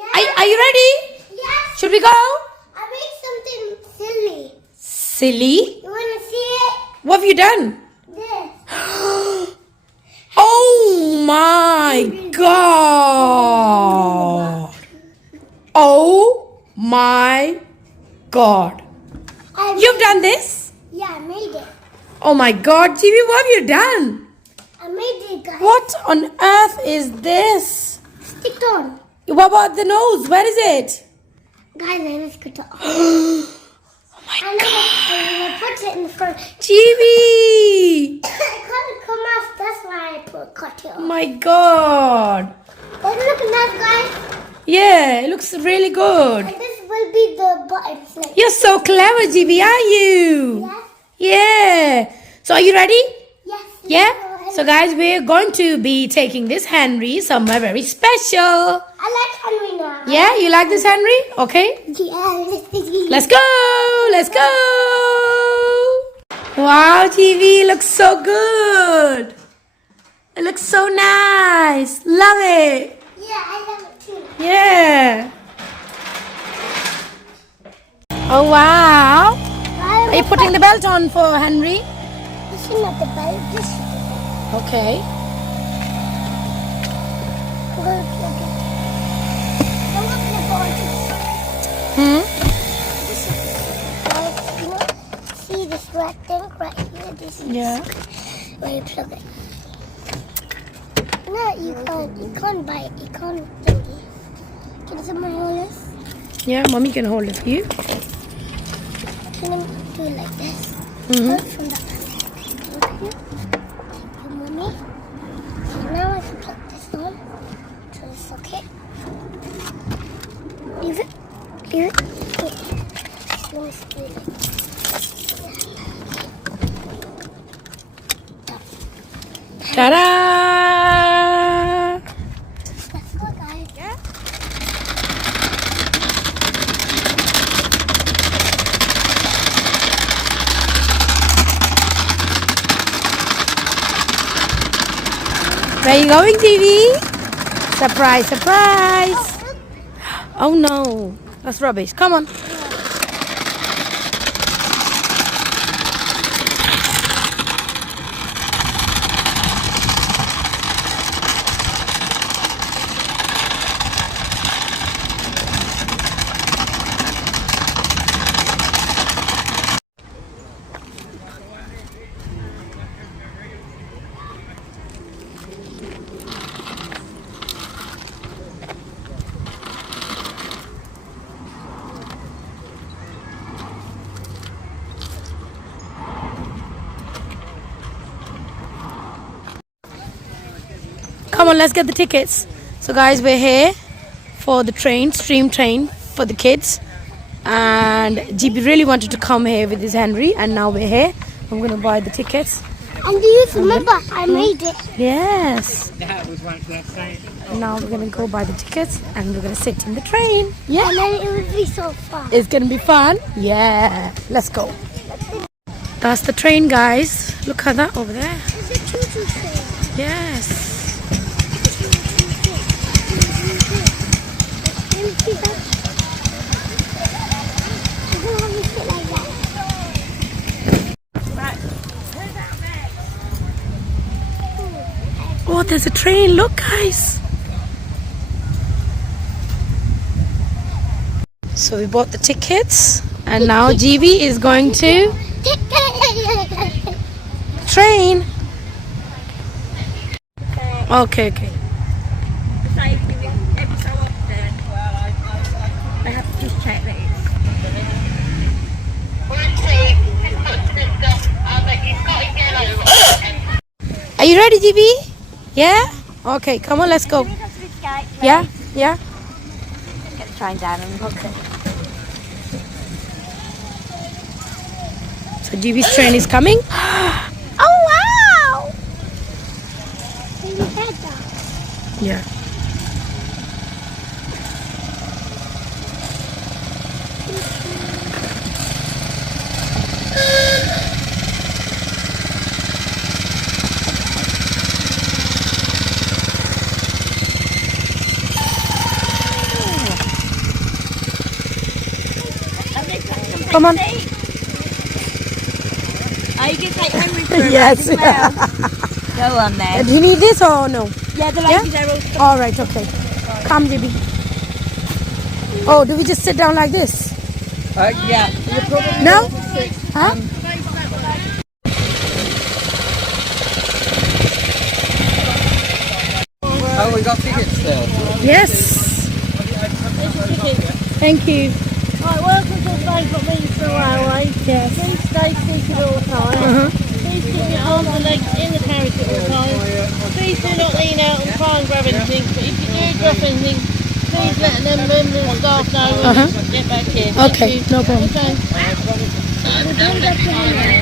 Are you ready? Yes. Should we go? I made something silly. Silly? You want to see it? What have you done? This. Oh my God. Oh my God. You've done this? Yeah, I made it. Oh my God, GB, what have you done? I made it, guys. What on earth is this? Stick on. What about the nose? Where is it? Guys, I just cut it off. Oh my I'm God. gonna put it in the front. GB. It can't come off, that's why I cut it off. Oh my God. Does it look nice, guys? Yeah, it looks really good. And this will be the buttons. Like, You're so clever, GB, are you? yes. Yeah. So are you ready? Yes. Yeah? So guys, we're going to be taking this Henry somewhere very special. I like Henry now. Yeah, you like this Henry? Okay. Yeah. Let's go. Let's go. Wow, TV looks so good. It looks so nice. Love it. Yeah, I love it too. Yeah. Oh, wow. Are you putting the belt on for Henry? This is not the belt. This is the belt. Okay. I'm going to plug it. I'm going to plug it. Hmm? This is guys, you know, see this red thing right here? This is Yeah. where you plug it. No, you can't buy it. You can't thingy. Can someone hold this? Yeah, mommy can hold it for you. Can I do it like this? Mhm. Hold from the other. Thank you, mommy. So now I can plug this on to the socket. Leave it. Leave it. Let me screw it. Ta-da! Let's go, guys. Yeah. Where are you going, TV? Surprise, surprise. Oh no, that's rubbish. Come on. Come on, let's get the tickets. So guys, we're here for the train, stream train for the kids. And GB really wanted to come here with his Henry, and now we're here. I'm going to buy the tickets. And do you remember I made it? Yes. That was one last time. And now we're going to go buy the tickets and we're going to sit in the train. Yeah. And then it would be so fun. It's going to be fun. Yeah. Let's go. That's the train, guys. Look at that over there. It's a choo-choo train. Yes. Let me see that. I don't want to sit like that. Oh, there's a train. Look, guys. So we bought the tickets and now GB is going to train. Okay, okay. Every so often, I have to just check these. Are you ready, GB? Yeah? Okay, come on, let's go. Yeah? Yeah? Get the train down and Okay. So GB's train is coming. Oh, wow! Can you hear that? Yeah. Come on. Oh, you can take Henry for a Yes. ride as well. Go on then. Do you need this or no? Yeah, the ladies are all. All right, okay. Come, GB. Oh, do we just sit down like this? Yeah. No? Huh? Oh, we got tickets still. Yes. Thank you. Right, welcome to the Fancott Minister Railway. Yes. Please stay seated all the time. Please keep your arms and legs in the carriage at all times. Please do not lean out and try and grab anything. But if you do drop anything, please let them members of staff know when you get back here. Thank Okay, you. no problem. Okay.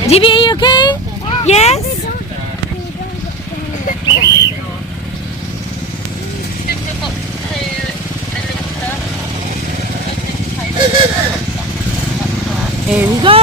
GB, are you okay? Yes? Here we go.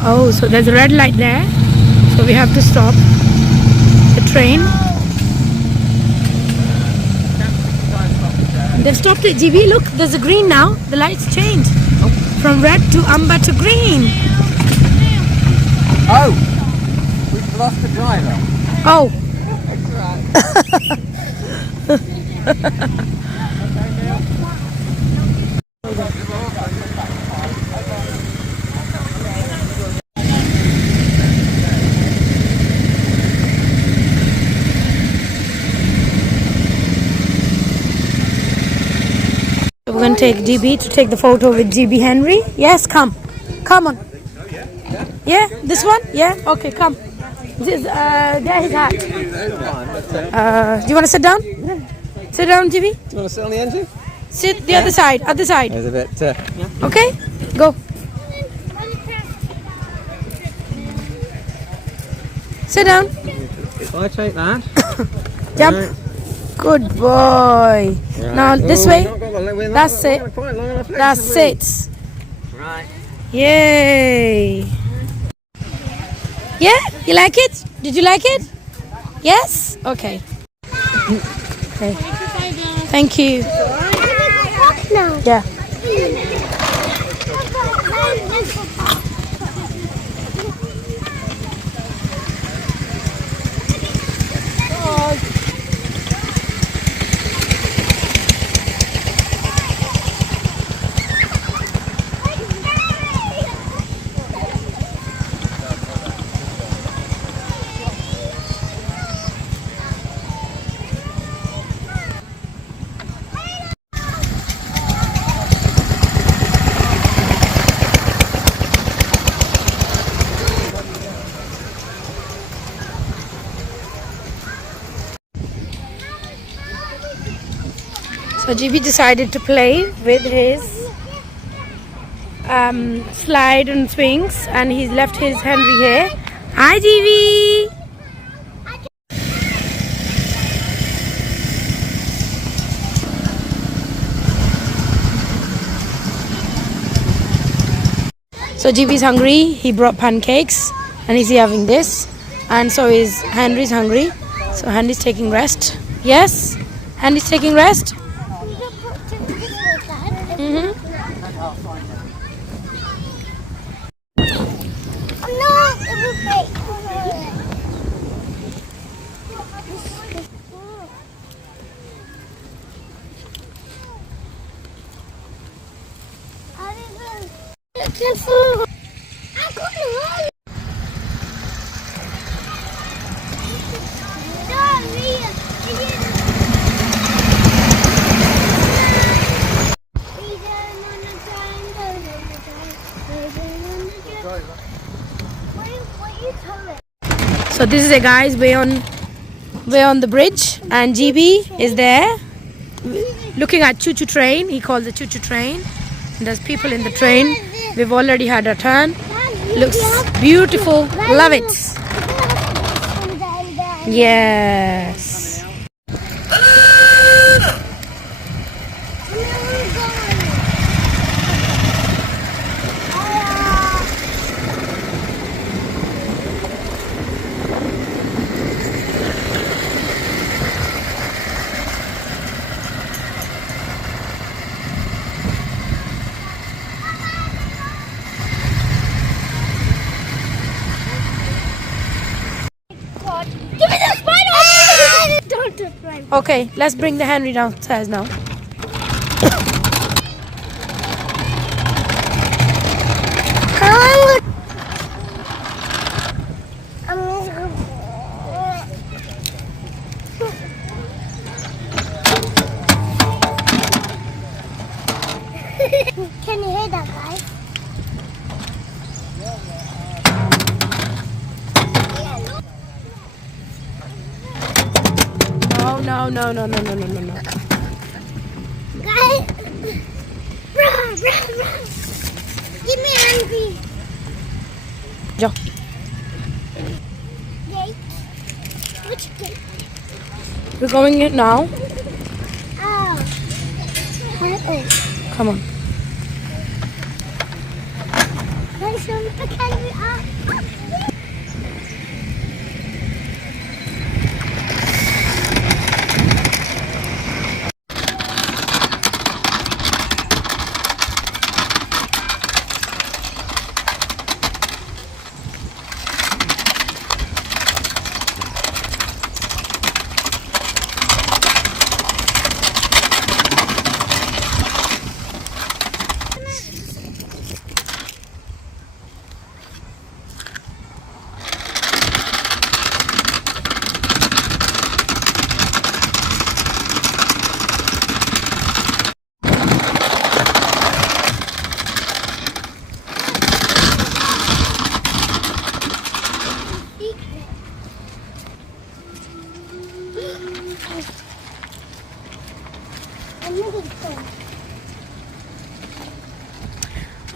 Oh, so there's a red light there. So we have to stop the train. They've stopped it, GB. Look, there's a green now. The lights changed from red to amber to green. Oh, we've lost the driver. Oh. We're going to take GB to take the photo with GB Henry. Yes, come. Come on. Yeah, this one? Yeah? Okay, come. This, there his hat. Do you want to sit down? Sit down, GB. Do you want to sit on the engine? Sit the other side, other side. There's a bit. Okay? Go. Sit down. If I take that. Jump. Right. Good boy. Right. Now this Oh, way. we're not That's we're it. not quite long enough legs, That's have we? it. Right. Yay. Yeah? You like it? Did you like it? Yes? Okay. Okay. Thank you. No. Yeah. So GB decided to play with his slide and swings, and he's left his Henry here. Hi GB! So GB's hungry, he brought pancakes and he's having this, and so is Henry's hungry. So Henry's taking rest. Yes? Henry's taking rest? Mm-hmm. So this is a guys way on the bridge, and GB is there looking at choo-choo train. He calls it choo-choo train. And there's people in the train. We've already had our turn. Looks beautiful. Love it. Yes. Give me the spider! Don't touch mine. Okay, let's bring the Henry downstairs now. Can you hear that, guys? No. Guys, run. Give me Henry. Go. Gate. Which gate? We're going in now. Oh. Come on. Let's pick Henry up.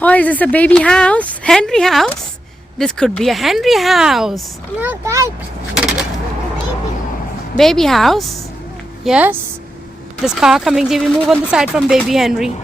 Oh, is this a baby house? Henry house? This could be a Henry house. No, guys. Baby house. Yes. This car coming. Jimmy, move on the side from baby Henry.